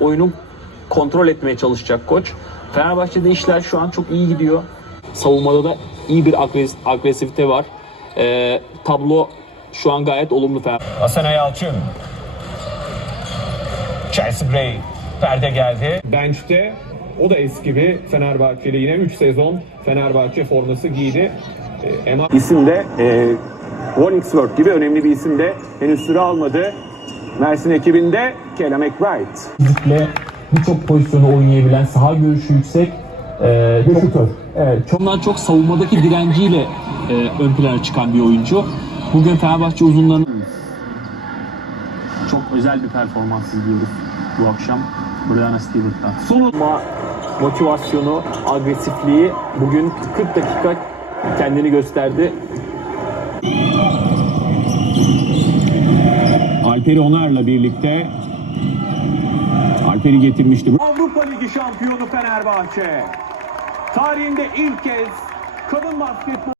oyunu kontrol etmeye çalışacak koç. Fenerbahçe'de işler şu an çok iyi gidiyor. Savunmada da iyi bir agres- agresifite var. Ee, tablo şu an gayet olumlu Fenerbahçe. Hasan Yalçın. Chelsea Gray. Perde geldi. Bench'te o da eski bir Fenerbahçeli. Yine 3 sezon Fenerbahçe forması giydi. E, Emad isim de e, Wallingsworth gibi önemli bir isim de henüz süre almadı. Mersin ekibinde Kela McBride. Kesinlikle birçok pozisyonu oynayabilen, saha görüşü yüksek e, çok, evet, çok, ondan çok savunmadaki direnciyle e, ön plana çıkan bir oyuncu. Bugün Fenerbahçe uzunlarının çok özel bir performans izliyoruz bu akşam Brianna Stewart'tan. Sonunda motivasyonu, agresifliği bugün 40 dakika kendini gösterdi. Alperi Onar'la birlikte Alper'i getirmişti. Avrupa Ligi şampiyonu Fenerbahçe. Tarihinde ilk kez kadın basketbol